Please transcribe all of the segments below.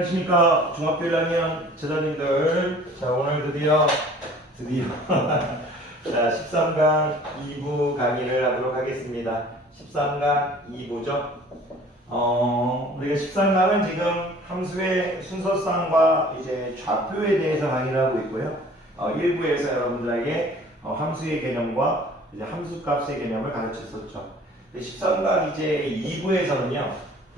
안녕하십니까. 중학교 1학년 제자님들. 자, 오늘 드디어 자, 13강 2부 강의를 하도록 하겠습니다. 13강 2부죠. 우리가 13강은 지금 함수의 순서쌍과 이제 좌표에 대해서 강의를 하고 있고요. 1부에서 여러분들에게 함수의 개념과 이제 함수값의 개념을 가르쳤었죠. 13강 이제 2부에서는요.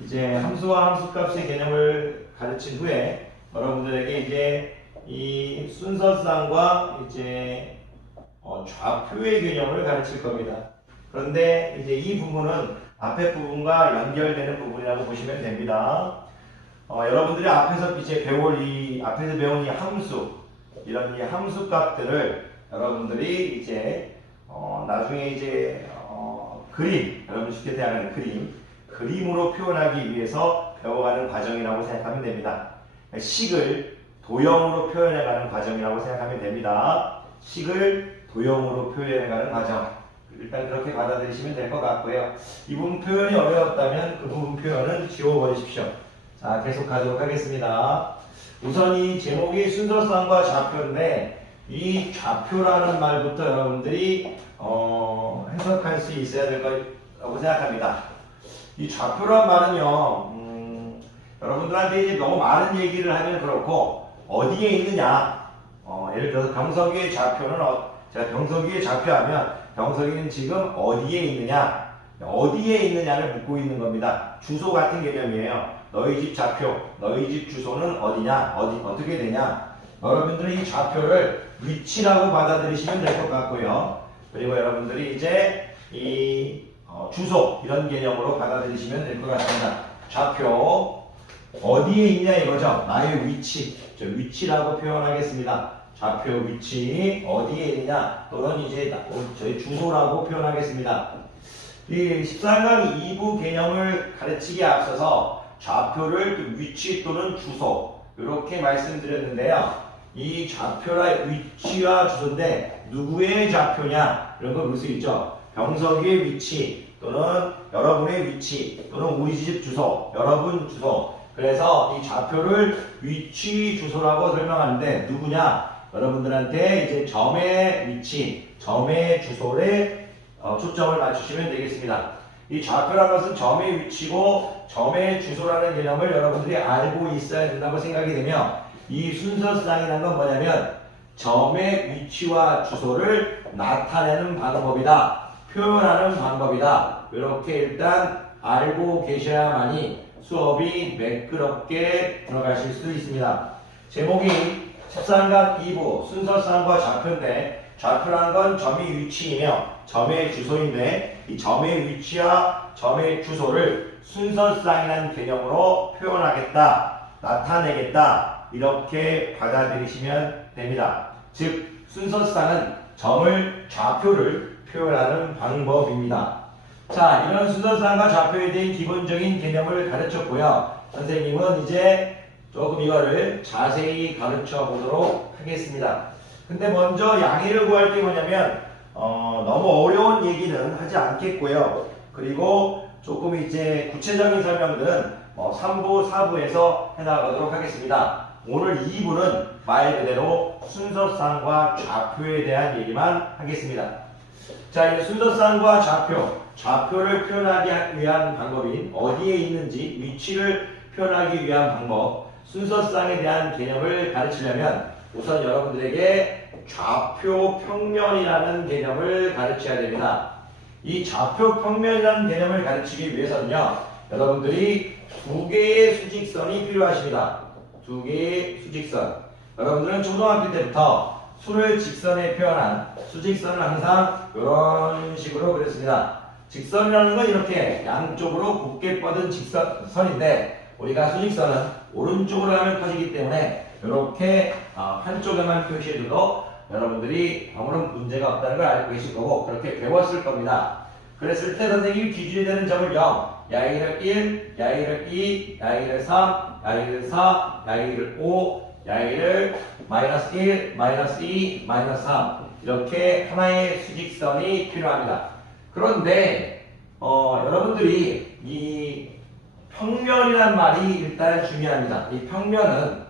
이제 함수와 함수값의 개념을 가르친 후에 여러분들에게 이제 이 순서쌍과 이제 좌표의 개념을 가르칠 겁니다. 그런데 이제 이 부분은 앞에 부분과 연결되는 부분이라고 보시면 됩니다. 여러분들이 앞에서 이제 앞에서 배운 이 함수, 이런 이 함수 값들을 여러분들이 이제 나중에 이제 그림, 여러분 쉽게 생각하는 그림으로 표현하기 위해서 배워가는 과정이라고 생각하면 됩니다. 식을 도형으로 표현해가는 과정이라고 생각하면 됩니다. 식을 도형으로 표현해가는 과정. 일단 그렇게 받아들이시면 될 것 같고요. 이 부분 표현이 어려웠다면 그 부분 표현은 지워버리십시오. 자, 계속 가도록 하겠습니다. 우선 이 제목이 순서쌍과 좌표인데 이 좌표라는 말부터 여러분들이 해석할 수 있어야 될 거라고 생각합니다. 이 좌표란 말은요, 여러분들한테 이제 너무 많은 얘기를 하면 그렇고, 어디에 있느냐, 예를 들어서 병석이의 좌표는, 제가 병석이의 좌표하면, 병석이는 지금 어디에 있느냐, 어디에 있느냐를 묻고 있는 겁니다. 주소 같은 개념이에요. 너희 집 좌표, 너희 집 주소는 어디냐, 어떻게 되냐. 여러분들은 이 좌표를 위치라고 받아들이시면 될 것 같고요. 그리고 여러분들이 이제 주소 이런 개념으로 받아들이시면 될 것 같습니다. 좌표 어디에 있냐 이거죠. 나의 위치, 위치라고 표현하겠습니다. 좌표 위치 어디에 있느냐 또는 이제 저희 주소라고 표현하겠습니다. 이 13강 2부 개념을 가르치기에 앞서서 좌표를 위치 또는 주소 이렇게 말씀드렸는데요. 이 좌표의 위치와 주소인데 누구의 좌표냐 이런 거 볼 수 있죠. 병석이의 위치 또는 여러분의 위치 또는 우리 집 주소, 여러분 주소. 그래서 이 좌표를 위치 주소라고 설명하는데 누구냐? 여러분들한테 이제 점의 위치, 점의 주소에 초점을 맞추시면 되겠습니다. 이 좌표라는 것은 점의 위치고 점의 주소라는 개념을 여러분들이 알고 있어야 된다고 생각이 되며 이 순서쌍이라는 건 뭐냐면 점의 위치와 주소를 나타내는 방법이다. 표현하는 방법이다. 이렇게 일단 알고 계셔야만이 수업이 매끄럽게 들어가실 수 있습니다. 제목이 13강 2부 순서쌍과 좌표인데 좌표라는 건 점의 위치이며 점의 주소인데 이 점의 위치와 점의 주소를 순서쌍이라는 개념으로 표현하겠다. 나타내겠다. 이렇게 받아들이시면 됩니다. 즉 순서쌍은 점을 좌표를 표현하는 방법입니다. 자, 이런 순서쌍과 좌표에 대한 기본적인 개념을 가르쳤고요. 선생님은 이제 조금 이거를 자세히 가르쳐 보도록 하겠습니다. 근데 먼저 양해를 구할 게 뭐냐면 너무 어려운 얘기는 하지 않겠고요. 그리고 조금 이제 구체적인 설명들은 3부, 4부에서 해나가도록 하겠습니다. 오늘 2부는 말 그대로 순서쌍과 좌표에 대한 얘기만 하겠습니다. 자, 이제 순서쌍과 좌표를 표현하기 위한 방법인 어디에 있는지 위치를 표현하기 위한 방법, 순서쌍에 대한 개념을 가르치려면 우선 여러분들에게 좌표 평면이라는 개념을 가르쳐야 됩니다. 이 좌표 평면이라는 개념을 가르치기 위해서는요, 여러분들이 두 개의 수직선이 필요하십니다. 두 개의 수직선. 여러분들은 초등학교 때부터 수를 직선에 표현한 수직선을 항상 이런 식으로 그렸습니다. 직선이라는 건 이렇게 양쪽으로 곱게 뻗은 직선인데 우리가 수직선은 오른쪽으로 하면 커지기 때문에 이렇게 한쪽에만 표시해줘도 여러분들이 아무런 문제가 없다는 걸 알고 계실 거고 그렇게 배웠을 겁니다. 그랬을 때 선생님이 기준이 되는 점을 0, 야이를 1, 야이를 2, 야이를 3, 야이를 4, 야이를 5, 야이를 마이너스 1, 마이너스 2, 마이너스 3 이렇게 하나의 수직선이 필요합니다. 그런데 여러분들이 이 평면이란 말이 일단 중요합니다. 이 평면은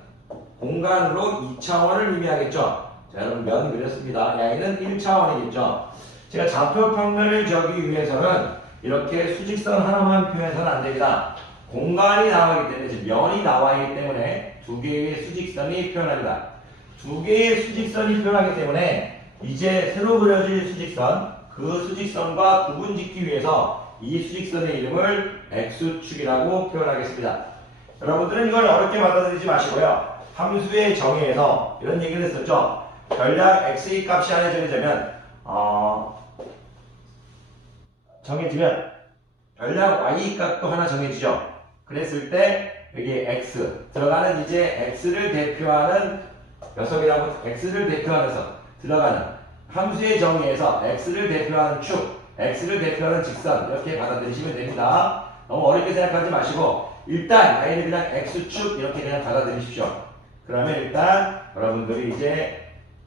공간으로 2차원을 의미하겠죠. 자, 여러분 면 그렸습니다. 야이는 1차원이겠죠. 제가 좌표 평면을 지기 위해서는 이렇게 수직선 하나만 표현해서는 안 됩니다. 공간이 나와있기 때문에, 즉 면이 나와있기 때문에 두 개의 수직선이 표현합니다. 두 개의 수직선이 표현하기 때문에 이제 새로 그려질 수직선, 그 수직선과 구분 짓기 위해서 이 수직선의 이름을 X축이라고 표현하겠습니다. 여러분들은 이걸 어렵게 받아들이지 마시고요. 함수의 정의에서 이런 얘기를 했었죠. 전략 x의 값이 안에 정해지면 전략 y 값도 하나 정해지죠. 그랬을 때 여기 x 들어가는 이제 x를 대표하는 녀석이라고, x를 대표하면서 들어가는 함수의 정의에서 x를 대표하는 축, x를 대표하는 직선 이렇게 받아들이시면 됩니다. 너무 어렵게 생각하지 마시고 일단 y를 그냥 x축 이렇게 그냥 받아들이십시오. 그러면 일단 여러분들이 이제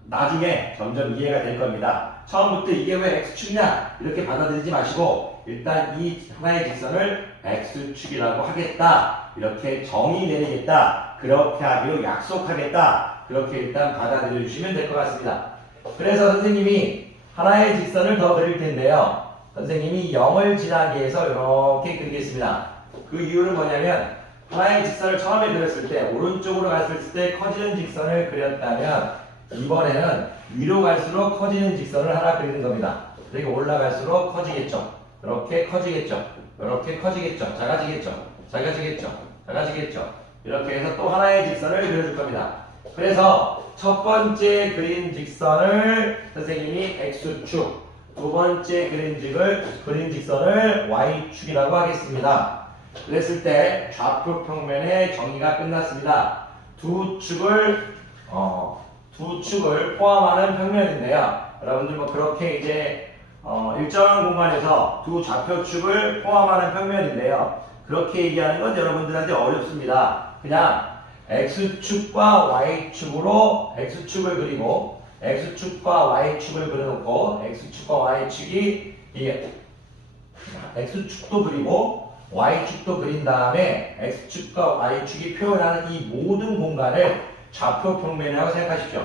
나중에 점점 이해가 될 겁니다. 처음부터 이게 왜 x축이냐 이렇게 받아들이지 마시고 일단 이 하나의 직선을 x축이라고 하겠다, 이렇게 정의 내리겠다, 그렇게 하기로 약속하겠다, 그렇게 일단 받아들여 주시면 될 것 같습니다. 그래서 선생님이 하나의 직선을 더 그릴 텐데요. 선생님이 0을 지나게 해서 이렇게 그리겠습니다. 그 이유는 뭐냐면 하나의 직선을 처음에 그렸을 때 오른쪽으로 갔을 때 커지는 직선을 그렸다면 이번에는 위로 갈수록 커지는 직선을 하나 그리는 겁니다. 이렇게 올라갈수록 커지겠죠. 이렇게 커지겠죠. 이렇게 커지겠죠. 작아지겠죠. 작아지겠죠. 작아지겠죠. 이렇게 해서 또 하나의 직선을 그려줄 겁니다. 그래서 첫 번째 그린 직선을 선생님이 X축, 두 번째 그린 직선을 Y축이라고 하겠습니다. 그랬을 때 좌표 평면의 정의가 끝났습니다. 두 축을 포함하는 평면인데요. 여러분들 뭐 그렇게 이제 일정한 공간에서 두 좌표축을 포함하는 평면인데요. 그렇게 얘기하는 건 여러분들한테 어렵습니다. 그냥 X축과 Y축으로 X축을 그리고 X축과 Y축을 그려놓고 X축과 Y축이 이게 X축도 그리고 Y축도 그린 다음에 X축과 Y축이 표현하는 이 모든 공간을 좌표평면이라고 생각하십시오.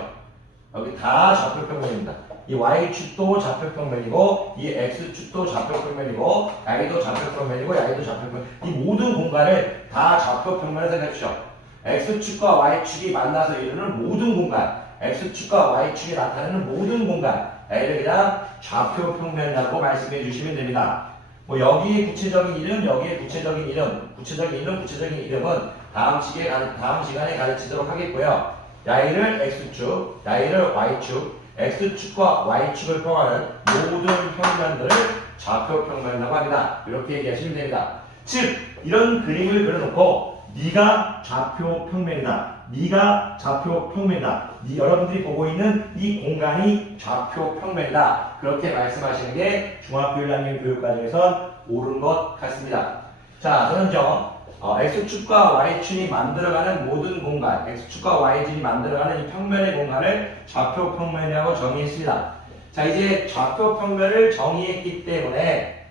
여기 다 좌표평면입니다. 이 Y축도 좌표평면이고 이 X축도 좌표평면이고 Y도 좌표평면이고 Y도 좌표평면, 이 모든 공간을 다 좌표평면으로 생각하십시오. X축과 Y축이 만나서 이루는 모든 공간, X축과 Y축이 나타내는 모든 공간, A를 그냥 좌표평면이라고 말씀해 주시면 됩니다. 뭐 여기에 구체적인 이름, 여기에 구체적인 이름, 구체적인 이름은 다음 시간에 가르치도록 하겠고요. 야이를 X축, 야이를 Y축, X축과 Y축을 포함하는 모든 평면들을 좌표평면이라고 합니다. 이렇게 얘기하시면 됩니다. 즉 이런 그림을 그려놓고 네가 좌표평면이다, 네가 좌표평면이다, 여러분들이 보고 있는 이 공간이 좌표평면이다, 그렇게 말씀하시는 게 중학교 1학년 교육과정에선 옳은 것 같습니다. 자, 그럼요. X축과 Y축이 만들어가는 모든 공간, X축과 Y축이 만들어가는 이 평면의 공간을 좌표평면이라고 정의했습니다. 자, 이제 좌표평면을 정의했기 때문에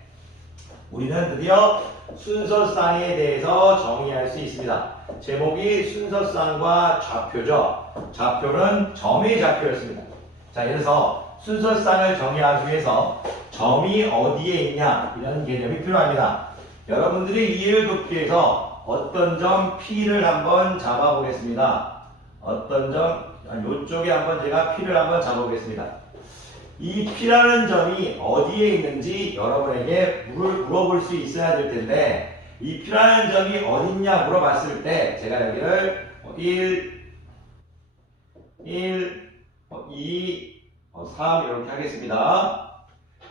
우리는 드디어 순서쌍에 대해서 정의할 수 있습니다. 제목이 순서쌍과 좌표죠. 좌표는 점의 좌표였습니다. 자, 예를 들어서 순서쌍을 정의하기 위해서 점이 어디에 있냐 이런 개념이 필요합니다. 여러분들이 이해를 돕기 위해서 어떤 점 P를 한번 잡아보겠습니다. 어떤 점, 이쪽에 한번 제가 P를 한번 잡아보겠습니다. 이 P라는 점이 어디에 있는지 여러분에게 물어볼 수 있어야 될 텐데, 이 P라는 점이 어딨냐 물어봤을 때 제가 여기를 1, 2, 3 이렇게 하겠습니다.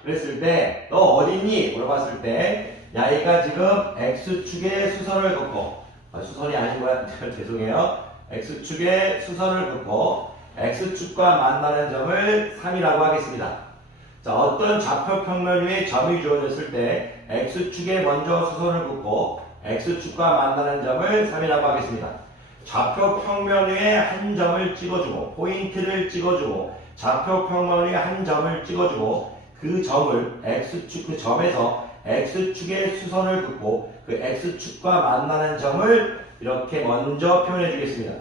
그랬을 때 너 어딨니? 물어봤을 때 야이가 지금 X축에 수선을 긋고, 수선이 아니고요. 죄송해요. X축에 수선을 긋고 X축과 만나는 점을 3이라고 하겠습니다. 자, 어떤 좌표평면 위에 점이 주어졌을 때 X축에 먼저 수선을 긋고 X축과 만나는 점을 3이라고 하겠습니다. 좌표평면 위에 한 점을 찍어주고 포인트를 찍어주고 좌표평면 위에 한 점을 찍어주고 그 점을 X축, 그 점에서 x축의 수선을 긋고 그 x축과 만나는 점을 이렇게 먼저 표현해 주겠습니다.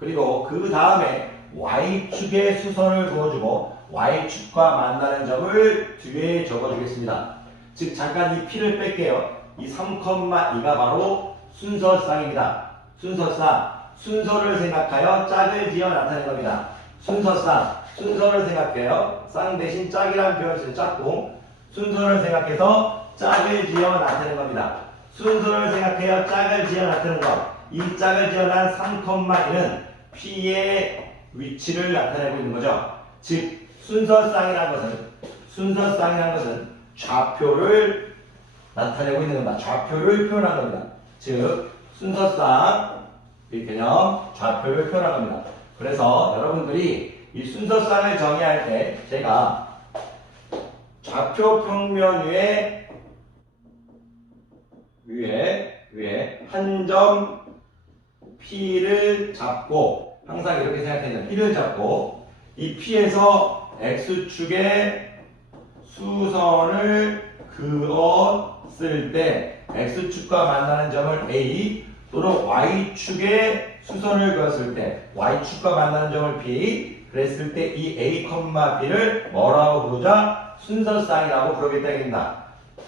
그리고 그 다음에 y축의 수선을 그어주고 y축과 만나는 점을 뒤에 적어주겠습니다. 즉 잠깐 이 p를 뺄게요. 이 3,2가 바로 순서쌍입니다. 순서쌍, 순서를 생각하여 짝을 지어 나타낸 겁니다. 순서쌍, 순서를 생각해요. 쌍 대신 짝이라는 표현을 쓰는 짝꿍. 순서를 생각해서 짝을 지어 나타낸 겁니다. 순서를 생각해요. 짝을 지어 나타낸 것. 이 짝을 지어난 3,2는 P의 위치를 나타내고 있는 거죠. 즉 순서쌍이라는 것은 좌표를 나타내고 있는 겁니다. 좌표를 표현한 겁니다. 즉 순서쌍 이 개념 좌표를 표현한 겁니다. 그래서 여러분들이 이 순서쌍을 정의할 때 제가 좌표 평면 위에 한 점 P를 잡고 항상 이렇게 생각했는데 P를 잡고 이 P에서 X축의 수선을 그었을 때 X축과 만나는 점을 A 또는 Y축의 수선을 그었을 때 Y축과 만나는 점을 B 그랬을 때 이 A, B를 뭐라고 부르자? 순서쌍이라고 부르겠다.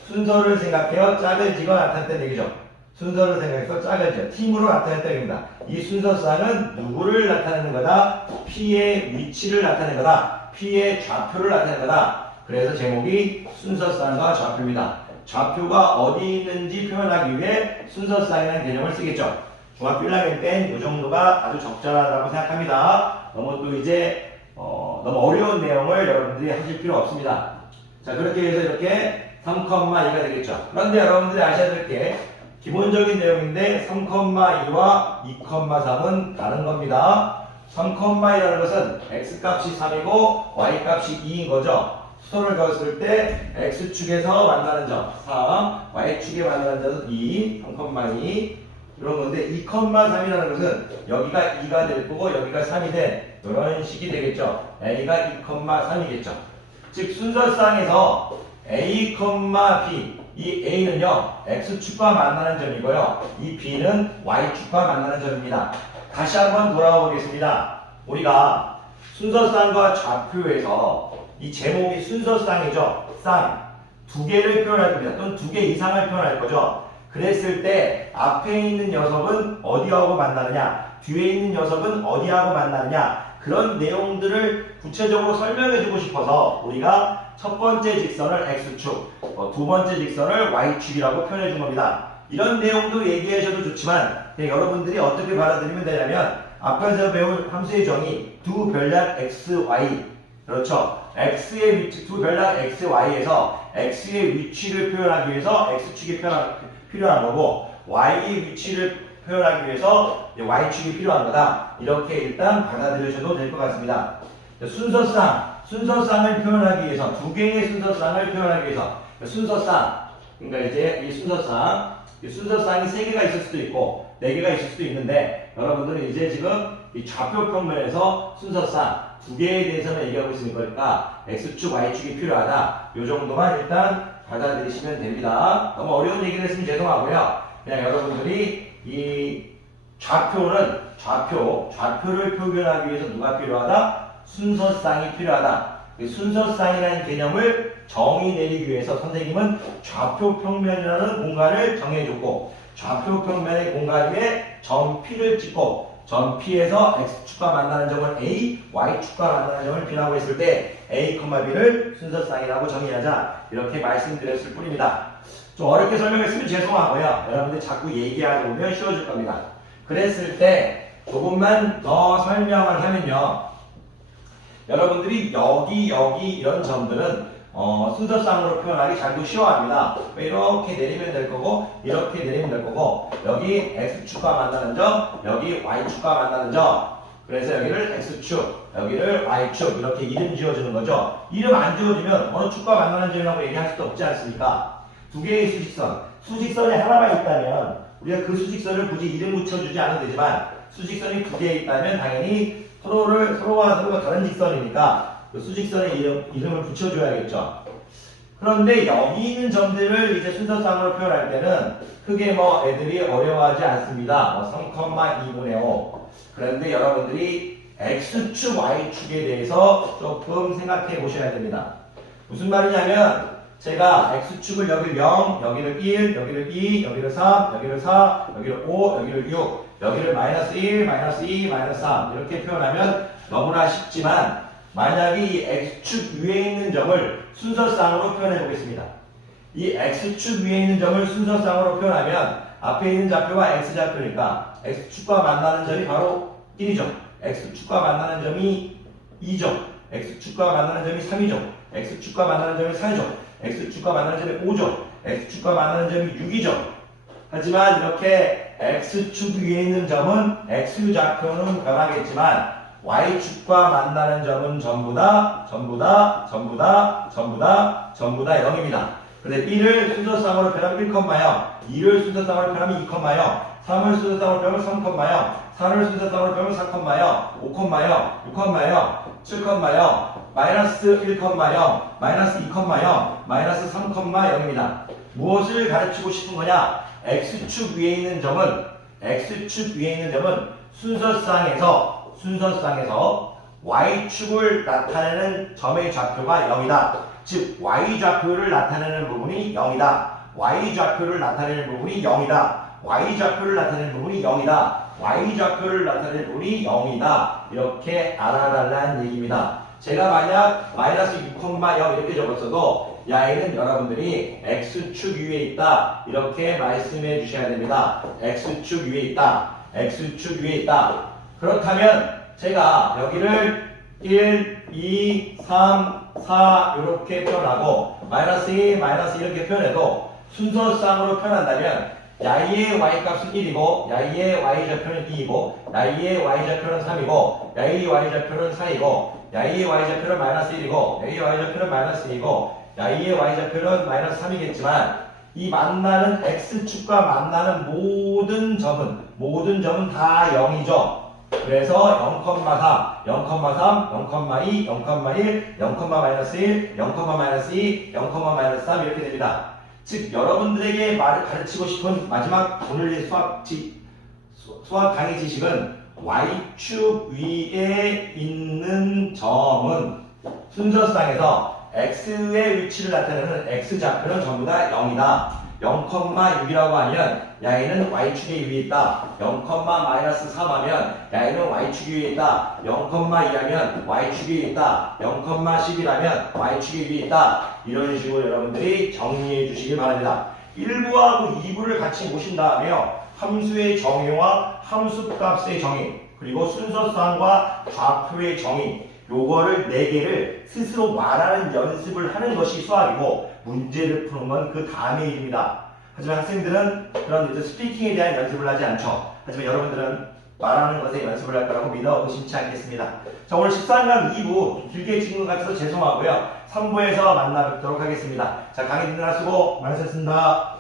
순서를 생각해요. 짝을 지어 나타냈다는 얘기죠. 순서를 생각해서 짝을 지어 팀으로 나타냈다는 얘기입니다. 이 순서쌍은 누구를 나타내는 거다? P의 위치를 나타내는 거다. P의 좌표를 나타내는 거다. 그래서 제목이 순서쌍과 좌표입니다. 좌표가 어디 있는지 표현하기 위해 순서쌍이라는 개념을 쓰겠죠. 중학교 1학년 땐 이 정도가 아주 적절하다고 생각합니다. 너무 또 이제 너무 어려운 내용을 여러분들이 하실 필요 없습니다. 자, 그렇게 해서 이렇게 3,2가 되겠죠. 그런데 여러분들이 아셔야 될 게 기본적인 내용인데 3,2와 2,3은 다른 겁니다. 3,2라는 것은 x값이 3이고 y값이 2인 거죠. 수선을 그었을 때 x축에서 만나는 점 3, y축에 만나는 점은 2, 3,2 이런 건데 2,3이라는 것은 여기가 2가 될 거고 여기가 3이 된 이런 식이 되겠죠. a가 2,3이겠죠. 즉 순서쌍에서 a, b 이 a는요 x축과 만나는 점이고요 이 b는 y축과 만나는 점입니다. 다시 한번 돌아가 보겠습니다. 우리가 순서쌍과 좌표에서 이 제목이 순서쌍이죠. 쌍 두 개를 표현할 겁니다. 또는 두 개 이상을 표현할 거죠. 그랬을 때 앞에 있는 녀석은 어디하고 만나느냐 뒤에 있는 녀석은 어디하고 만나느냐 그런 내용들을 구체적으로 설명해 주고 싶어서 우리가 첫 번째 직선을 x축 두 번째 직선을 y축이라고 표현해 준 겁니다. 이런 내용도 얘기하셔도 좋지만 여러분들이 어떻게 받아들이면 되냐면 앞에서 배운 함수의 정의 두 별량 x, y 그렇죠. x의 위치 두 별량 x, y에서 x의 위치를 표현하기 위해서 x축이 필요한 거고 y의 위치를 표현하기 위해서 y축이 필요한 거다. 이렇게 일단 받아들여셔도 될 것 같습니다. 순서쌍을 표현하기 위해서 두 개의 순서쌍을 표현하기 위해서 순서쌍 그러니까 이제 이 순서쌍이 세 개가 있을 수도 있고 네 개가 있을 수도 있는데 여러분들은 이제 지금 이 좌표 평면에서 순서쌍 두 개에 대해서는 얘기하고 있을 거니까 x축, y축이 필요하다. 이 정도만 일단 받아들이시면 됩니다. 너무 어려운 얘기를 했으면 죄송하고요. 그냥 여러분들이 이 좌표를 표현하기 위해서 누가 필요하다? 순서쌍이 필요하다. 순서쌍이라는 개념을 정의 내리기 위해서 선생님은 좌표 평면이라는 공간을 정해줬고 좌표 평면의 공간 위에 점 P를 찍고 점 P에서 X축과 만나는 점을 A, Y축과 만나는 점을 B라고 했을 때 A, B를 순서쌍이라고 정의하자 이렇게 말씀드렸을 뿐입니다. 좀 어렵게 설명했으면 죄송하고요. 여러분들 자꾸 얘기하다 보면 쉬워질 겁니다. 그랬을 때 조금만 더 설명을 하면요. 여러분들이 여기 이런 점들은 순서쌍으로 표현하기 잘도 쉬워합니다. 이렇게 내리면 될 거고 이렇게 내리면 될 거고 여기 X축과 만나는 점 여기 Y축과 만나는 점 그래서 여기를 X축 여기를 Y축 이렇게 이름 지어주는 거죠. 이름 안 지어주면 어느 축과 만나는 점이라고 얘기할 수도 없지 않습니까? 두 개의 수직선이 하나만 있다면 우리가 그 수직선을 굳이 이름 붙여주지 않아도 되지만 수직선이 두 개 있다면 당연히 서로가 다른 직선이니까 그 수직선에 이름을 붙여줘야겠죠. 그런데 여기 있는 점들을 이제 순서상으로 표현할 때는 크게 뭐 애들이 어려워하지 않습니다. 뭐 3,2분의 5. 그런데 여러분들이 X축, Y축에 대해서 조금 생각해 보셔야 됩니다. 무슨 말이냐면 제가 X축을 여기를 0, 여기를 1, 여기를 2, 여기를 3, 여기를 4, 여기를 5, 여기를 6, 여기를 마이너스 1, 마이너스 2, 마이너스 3 이렇게 표현하면 너무나 쉽지만 만약에 이 X축 위에 있는 점을 순서상으로 표현해 보겠습니다. 이 X축 위에 있는 점을 순서상으로 표현하면 앞에 있는 좌표가 X좌표니까 X축과 만나는 점이 바로 1이죠. X축과 만나는 점이 2죠. X축과 만나는 점이 3이죠. X축과 만나는 점이 4죠. X축과 만나는 점이 5죠. X축과 만나는 점이 6이죠. 하지만 이렇게 X축 위에 있는 점은 X좌표는 변하겠지만 Y축과 만나는 점은 전부 다 0입니다. 근데 1을 순서상으로 표현하면 1,0, 2를 순서상으로 표현하면 2,0, 3을 순서상으로 표현하면 3,0, 4를 순서상으로 표현하면 4,0, 5,0, 6,0, 7,0, 마이너스 1,0, 마이너스 2,0, 마이너스 3,0입니다. 무엇을 가르치고 싶은 거냐? X축 위에 있는 점은 순서상에서 Y축을 나타내는 점의 좌표가 0이다. 즉 Y좌표를 나타내는 부분이 0이다. Y좌표를 나타내는 부분이 0이다. Y좌표를 나타내는 부분이 0이다. Y좌표를 나타내는 부분이 0이다. 이렇게 알아달라는 얘기입니다. 제가 만약 마이너스 6,0 이렇게 적었어도 야에는 여러분들이 X축 위에 있다. 이렇게 말씀해 주셔야 됩니다. X축 위에 있다. X축 위에 있다. 그렇다면 제가 여기를 1, 2, 3, 4 이렇게 표현하고 마이너스 2, 마이너스 이렇게 표현해도 순서상으로 표현한다면 야이의 y값은 1이고 야이의 y좌표는 2이고 야이의 y좌표는 3이고 야이의 y좌표는 4이고 야이의 y좌표는 마이너스 1이고 야이의 y좌표는 마이너스 2이고 야이의 y좌표는 마이너스 3이겠지만 이 만나는 x축과 만나는 모든 점은 다 0이죠. 그래서 0,4, 0,3, 0,2, 0,1, 0,-1, 0,-2, 0,-3 이렇게 됩니다. 즉 여러분들에게 가르치고 싶은 마지막 오늘 수학 강의 지식은 Y축 위에 있는 점은 순서상에서 X의 위치를 나타내는 X좌표는 전부 다 0이다. 0,6이라고 하면 야에는 Y축에 위에 있다. 0,-3 하면 야에는 Y축에 위에 있다. 0,2하면 Y축에 위에 있다. 0,11하면 Y축에 위에 있다. 이런 식으로 여러분들이 정리해 주시기 바랍니다. 1부하고 2부를 같이 보신 다음에요. 함수의 정의와 함수값의 정의 그리고 순서상과 좌표의 정의 요거를 4개를 스스로 말하는 연습을 하는 것이 수학이고 문제를 푸는 건 그 다음의 일입니다. 하지만 학생들은 그런 스피킹에 대한 연습을 하지 않죠. 하지만 여러분들은 말하는 것에 연습을 할 거라고 믿어 의심치 않겠습니다. 자, 오늘 13강 2부 길게 찍은 것 같아서 죄송하고요. 3부에서 만나 뵙도록 하겠습니다. 자, 강의 듣느라 수고 많으셨습니다.